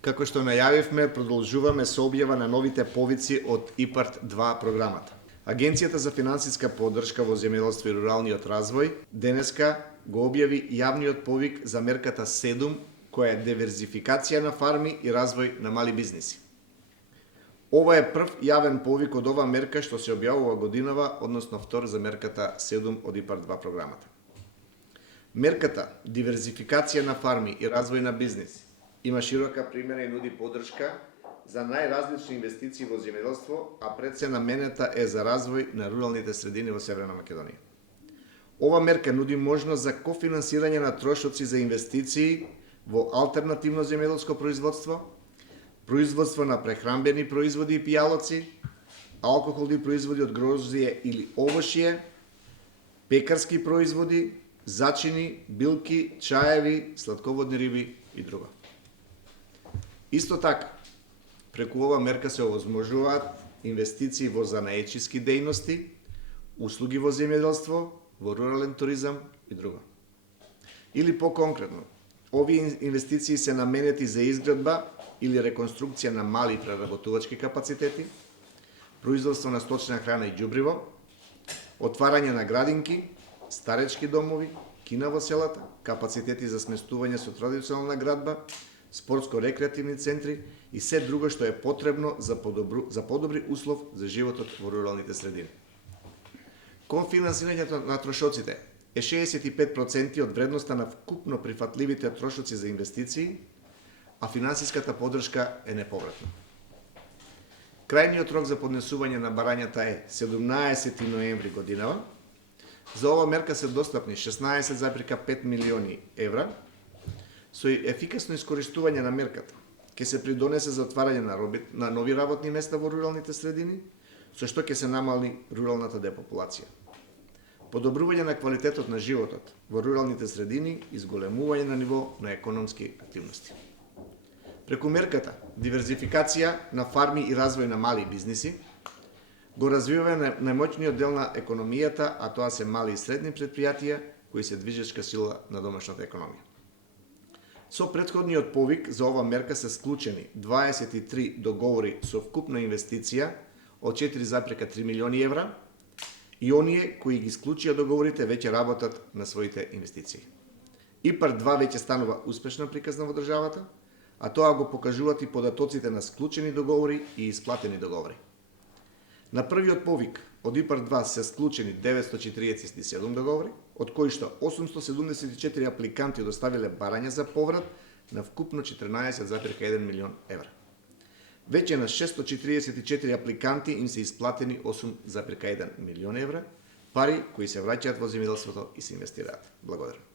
Како што најавивме, продолжуваме со објава на новите повици од ИПАРД 2 програмата. Агенцијата за финансиска поддршка во земјоделство и руралниот развој денеска го објави јавниот повик за мерката 7, која е диверзификација на фарми и развој на мали бизниси. Ова е прв јавен повик од ова мерка што се објавува годинава, односно втор за мерката 7 од ИПАРД 2 програмата. Мерката диверзификација на фарми и развој на бизнис има широка примена и нуди поддршка за најразлични инвестиции во земјоделство, а пред се наменета е за развој на руралните средини во Северна Македонија. Ова мерка нуди можност за кофинансирање на трошоци за инвестиции во алтернативно земјоделско производство, производство на прехранбени производи и пијалоци, алкохолни производи од грозје или овошје, пекарски производи, зачини, билки, чаеви, сладководни риби и друго. Исто така, преку ова мерка се овозможуваат инвестиции во занаечиски дејности, услуги во земјоделство, во рурален туризам и друго. Или по-конкретно, овие инвестиции се наменети за изградба или реконструкција на мали преработувачки капацитети, производство на сточна храна и ѓубриво, отварање на градинки, старечки домови, кина во селата, капацитети за сместување со традиционална градба, спортско-рекреативни центри и се друго што е потребно за подобри услов за животот во руралните средини. Конфинансирањето на трошоците е 65% од вредноста на вкупно прифатливите трошоци за инвестиции, а финансиската поддршка е неповратна. Крајниот рок за поднесување на барањата е 17 ноември годинава. За ова мерка се достапни 16,5 милиони евра. Со ефикасно искористување на мерката ќе се придонесе за отварање на нови работни места во руралните средини, со што ќе се намали руралната депопулација. Подобрување на квалитетот на животот во руралните средини и зголемување на ниво на економски активности. Преку мерката диверзификација на фарми и развој на мали бизниси, го развиваме најмоćниот дел на економијата, а тоа се мали и средни предпријатија кои се движечка сила на домашната економија. Со претходниот повик за ова мерка се склучени 23 договори со вкупна инвестиција од 4,3 милиони евра и оние кои ги склучија договорите веќе работат на своите инвестиции. ИПАРД 2 веќе станува успешна приказна во државата, а тоа го покажуваат и податоците на склучени договори и исплатени договори. На првиот повик од ИПАРД 2 се склучени 947 договори, од кои што 874 апликанти доставиле барања за поврат на вкупно 14,1 милион евра. Веќе на 644 апликанти им се исплатени 8,1 милион евра, пари кои се враќаат во земјоделството и се инвестираат. Благодарам.